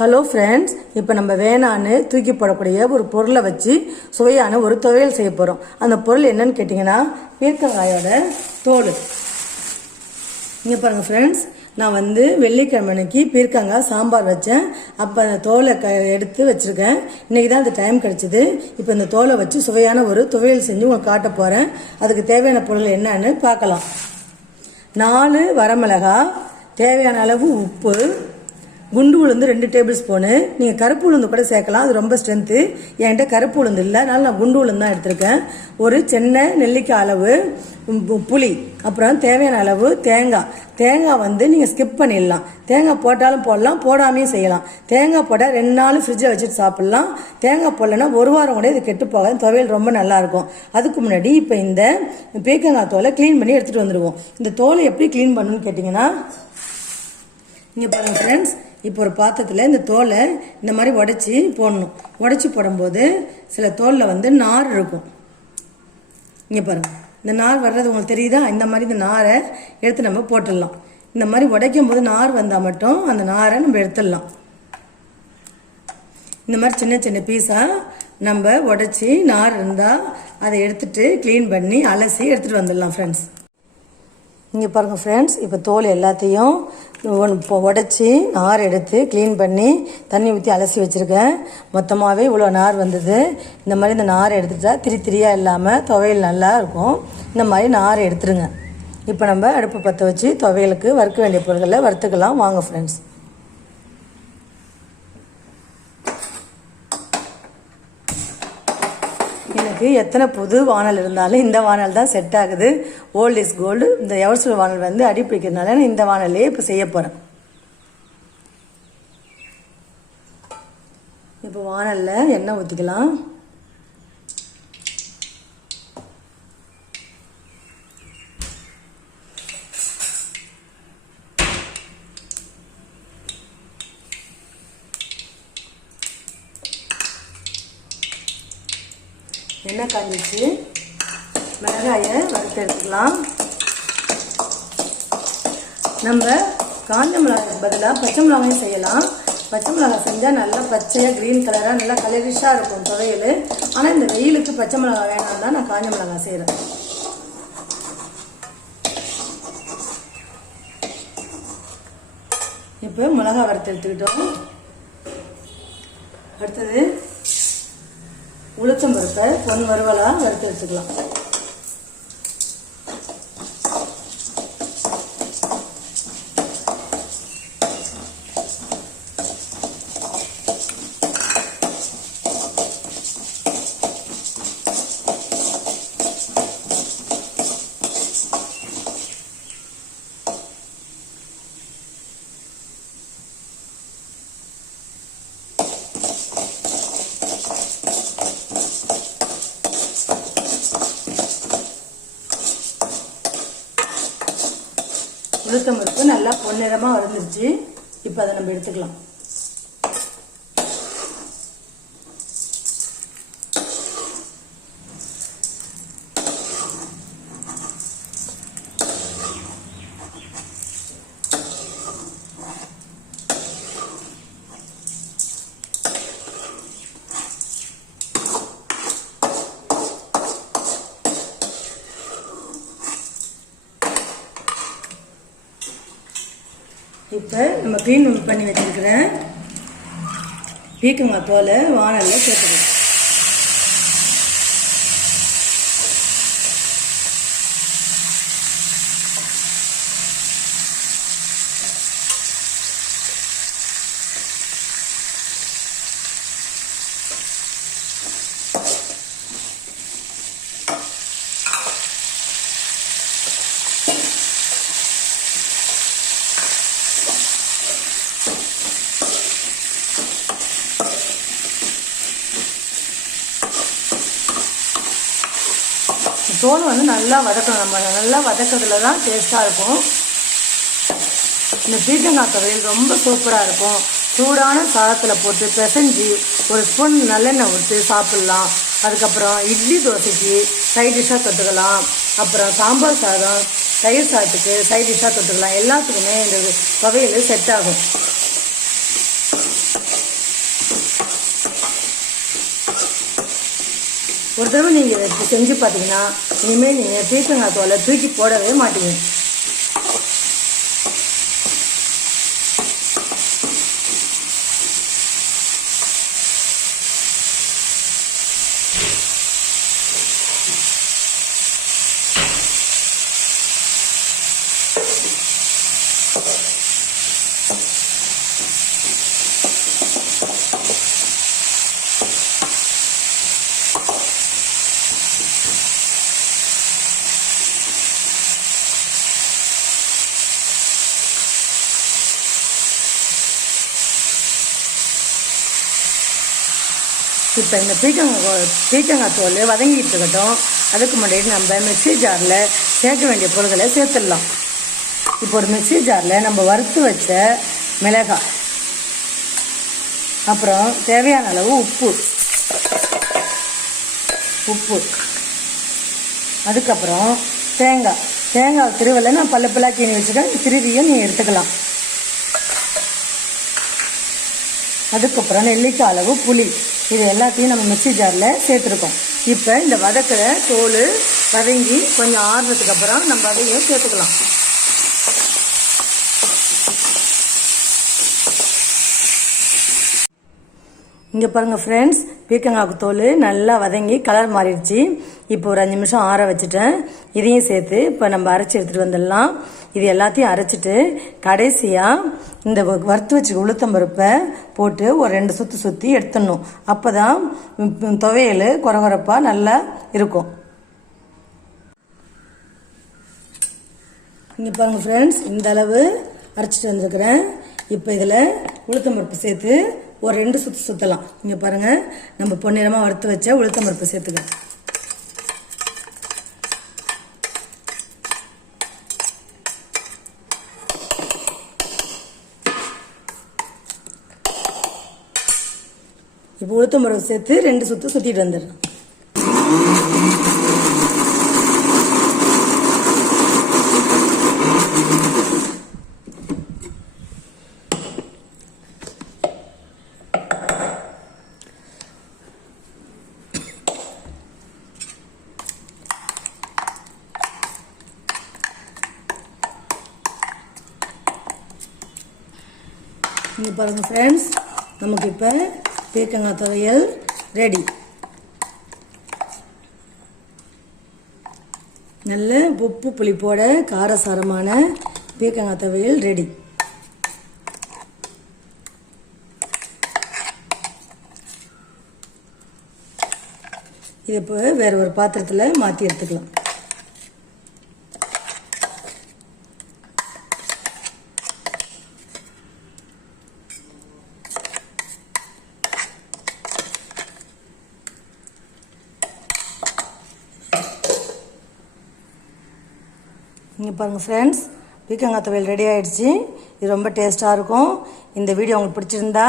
Hello friends, இப்போ நம்ம வேணான்னு தூக்கி போடக்கூடிய ஒரு பொருளை வச்சு சுவையான ஒரு துவையல் செய்ய போகிறோம். அந்த பொருள் என்னன்னு கேட்டிங்கன்னா பீர்க்கங்காயோட தோல். இங்கே பாருங்கள் ஃப்ரெண்ட்ஸ், நான் வெள்ளிக்கிழமை அன்னைக்கு பீர்க்கங்காய் சாம்பார் வச்சேன். அப்போ அந்த தோலை எடுத்து வச்சுருக்கேன். இன்றைக்கி தான் அந்த டைம் கிடச்சிது. இப்போ இந்த தோலை வச்சு சுவையான ஒரு துவையல் செஞ்சு உங்களுக்கு காட்ட போகிறேன். அதுக்கு தேவையான பொருள் என்னன்னு பார்க்கலாம். 4 வரமிளகாய், தேவையான அளவு உப்பு, குண்டு உளுந்து 2 டேபிள் ஸ்பூனு. நீங்கள் கருப்பு உளுந்து கூட சேர்க்கலாம், அது ரொம்ப ஸ்ட்ரென்த்து. என்கிட்ட கருப்பு உளுந்து இல்லை, அதனால நான் குண்டு உளுந்து தான் எடுத்திருக்கேன். ஒரு சின்ன நெல்லிக்காய் அளவு புளி, அப்புறம் தேவையான அளவு தேங்காய் நீங்கள் ஸ்கிப் பண்ணிடலாம். தேங்காய் போட்டாலும் போடலாம், போடாமையும் செய்யலாம். தேங்காய் போட்டால் 2 நாள் ஃப்ரிட்ஜில் வச்சுட்டு சாப்பிட்லாம். தேங்காய் போடலைன்னா 1 வாரம் கூட இது கெட்டு போகாது. துவையல் ரொம்ப நல்லாயிருக்கும். அதுக்கு முன்னாடி இப்போ இந்த பீர்க்கங்காய் தோலை க்ளீன் பண்ணி எடுத்துகிட்டு வந்துடுவோம். இந்த தோலை எப்படி க்ளீன் பண்ணணும்னு கேட்டிங்கன்னா, இங்கே பாருங்கள் ஃப்ரெண்ட்ஸ், இப்போ ஒரு பாத்திரத்தில் இந்த தோலை இந்த மாதிரி உடச்சி போடணும். உடச்சி போடும்போது சில தோலில் நார் இருக்கும். இங்கே பாருங்கள், இந்த நார் வர்றது உங்களுக்கு தெரியுதா? இந்த மாதிரி இந்த நாரை எடுத்து நம்ம போட்டுடலாம். இந்த மாதிரி உடைக்கும் போது நார் வந்தால் மட்டும் அந்த நாரை நம்ம எடுத்துடலாம். இந்த மாதிரி சின்ன சின்ன பீஸாக நம்ம உடச்சி நார் இருந்தால் அதை எடுத்துகிட்டு க்ளீன் பண்ணி அலசி எடுத்துகிட்டு வந்துடலாம் ஃப்ரெண்ட்ஸ். இங்கே பாருங்கள் ஃப்ரெண்ட்ஸ், இப்போ தோல் எல்லாத்தையும் உடச்சி நார் எடுத்து க்ளீன் பண்ணி தண்ணி ஊற்றி அலசி வச்சுருக்கேன். மொத்தமாகவே இவ்வளோ நார் வந்தது. இந்த மாதிரி இந்த நாரை எடுத்துட்டா திரியாக இல்லாமல் துவையல் நல்லா இருக்கும். இந்த மாதிரி நாரை எடுத்துருங்க. இப்போ நம்ம அடுப்பு பற்ற வச்சு துவையலுக்கு வறுக்க வேண்டிய பொருட்களை வறுத்துக்கலாம். வாங்க ஃப்ரெண்ட்ஸ். எனக்கு எத்தனை புது வானல் இருந்தாலும் இந்த வானல் தான் செட் ஆகுது. Old is gold. இந்த எவர்சில் வானல் அடி பிடிக்கிறதுனால நான் இந்த வானலே இப்போ செய்ய போகிறேன். இப்போ வானலில் எண்ணெய் ஊற்றிக்கலாம். எண்ணெய் காஞ்சிச்சு, மிளகாயை வறுத்து எடுத்துக்கலாம். நம்ம காஞ்ச மிளகாய்க்கு பதிலாக பச்சை மிளகாயும் செய்யலாம். பச்சை மிளகாய் செஞ்சால் நல்லா பச்சையாக க்ரீன் கலராக நல்லா கலரிஷாக இருக்கும் துவையல். ஆனால் இந்த வெயிலுக்கு பச்சை மிளகாய் வேணாம் தான் நான் காஞ்ச மிளகாய் செய்கிறேன். இப்போ மிளகாய் வறுத்து எடுத்துக்கிட்டோம். அடுத்தது உளுத்தம் பருப்பை பொன் வறுவலாக வறுத்து எடுத்துக்கலாம். உளுத்தம் பருப்பு நல்லா பொன்னிறமாக வறுந்துருச்சு. இப்போ அதை நம்ம எடுத்துக்கலாம். இப்போ நம்ம க்ளீன் பண்ணி வச்சிருக்கிற பீர்க்கங்காய் தோலை வானலில் சேர்த்துக்கலாம். தோல் நல்லா வதக்கணும். நம்ம நல்லா வதக்கிறதுல தான் டேஸ்ட்டாக இருக்கும். இந்த பீர்க்கங்காய் துவையல் ரொம்ப சூப்பராக இருக்கும். சூடான சாதத்தில் போட்டு பிசைஞ்சு ஒரு ஸ்பூன் நல்லெண்ணெய் ஊற்றி சாப்பிட்லாம். அதுக்கப்புறம் இட்லி தோசைக்கு சைட் டிஷ்ஷாக தொட்டுக்கலாம். அப்புறம் சாம்பார் சாதம், தயிர் சாதத்துக்கு சைட் டிஷ்ஷாக தொட்டுக்கலாம். எல்லாத்துக்குமே இந்த துவையல் செட் ஆகும். ஒரு தடவை நீங்கள் செஞ்சு பார்த்தீங்கன்னா இனிமேல் நீங்கள் பீர்க்கங்காய் தோலை தூக்கி போடவே மாட்டீங்க. இப்போ இந்த பீர்க்கங்காய் தோல் வதங்கிட்டு இருக்கட்டும். அதுக்கு முன்னாடி நம்ம மிக்ஸி ஜாரில் சேர்க்க வேண்டிய பொருட்களை சேர்த்துடலாம். இப்போ ஒரு மிக்ஸி ஜாரில் நம்ம வறுத்து வச்ச மிளகாய், அப்புறம் தேவையான அளவு உப்பு, அதுக்கப்புறம் தேங்காய் திருவலை நான் பல்லு கீனி வச்சுட்டேன். திருவியும் நீ எடுத்துக்கலாம். அதுக்கப்புறம் நெல்லிக்காய் அளவு புளி, இது எல்லாத்தையும் நம்ம மிக்ஸி ஜாரில் சேர்த்துருக்கோம். இப்போ இந்த வதக்கிற தோல் வதங்கி கொஞ்சம் ஆறுனதுக்கு அப்புறம் நம்ம அதையும் சேர்த்துக்கலாம். இங்கே பாருங்கள் ஃப்ரெண்ட்ஸ், பீர்க்கங்காய் தோல் நல்லா வதங்கி கலர் மாறிடுச்சு. இப்போ ஒரு 5 நிமிஷம் ஆற வச்சுட்டேன். இதையும் சேர்த்து இப்போ நம்ம அரைச்சி எடுத்துகிட்டு வந்துடலாம். இது எல்லாத்தையும் அரைச்சிட்டு கடைசியாக இந்த வறுத்து வச்சுக்க உளுத்தம்பருப்பை போட்டு ஒரு 2 சுற்றி எடுத்துடணும். அப்போ தான் துவையல் குறகுறப்பாக நல்லா இருக்கும். இங்கே பாருங்கள் ஃப்ரெண்ட்ஸ், இந்த அளவு அரைச்சிட்டு வந்துருக்கிறேன். இப்போ இதில் உளுத்தம்பருப்பு சேர்த்து ஒரு 2 சுற்றலாம். இங்கே பாருங்கள், நம்ம பொன்னிறமாக வறுத்து வச்ச உளுத்தம்பருப்பு சேர்த்துக்கலாம். இப்போ உளுத்தம்பருப்பு சேர்த்து 2 சுற்றிட்டு வந்துடுறேன். இங்கே பாருங்கள் ஃப்ரெண்ட்ஸ், நமக்கு இப்போ பீர்க்கங்காய் துவையல் ரெடி. நல்ல உப்பு புளிப்போட காரசாரமான பீர்க்கங்காய் துவையல் ரெடி. இதை இப்போ வேற ஒரு பாத்திரத்தில் மாற்றி எடுத்துக்கலாம். இங்கே பாருங்கள் ஃப்ரெண்ட்ஸ், பீர்க்கங்காய் துவையல் ரெடி ஆகிடுச்சு. இது ரொம்ப டேஸ்ட்டாக இருக்கும். இந்த வீடியோ உங்களுக்கு பிடிச்சிருந்தா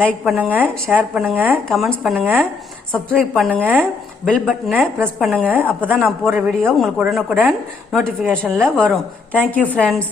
லைக் பண்ணுங்கள், ஷேர் பண்ணுங்கள், கமெண்ட்ஸ் பண்ணுங்கள், சப்ஸ்கிரைப் பண்ணுங்கள், பெல் பட்டனை ப்ரெஸ் பண்ணுங்கள். அப்போ தான் நான் போடுற வீடியோ உங்களுக்கு உடனுக்குடன் நோட்டிஃபிகேஷனில் வரும். Thank you friends.